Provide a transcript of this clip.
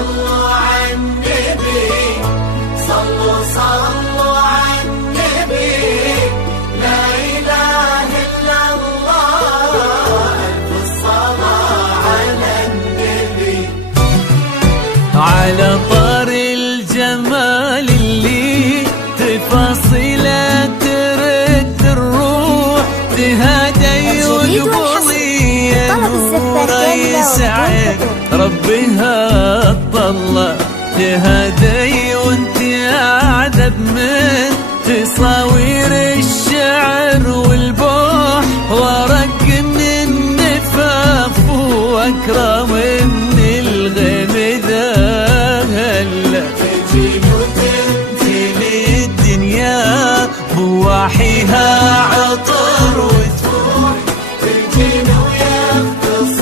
صلوا على النبي، صلوا صلوا على النبي، لا إله إلا الله، ألف الصلاة على النبي. على طار الجمال اللي تفاصيله ترد الروح، تهادي وقبلي نور يسعد ربها طلع، تهادي وانت اعذب من تصاوير الشعر والبوح، ورق من النفاف واكرام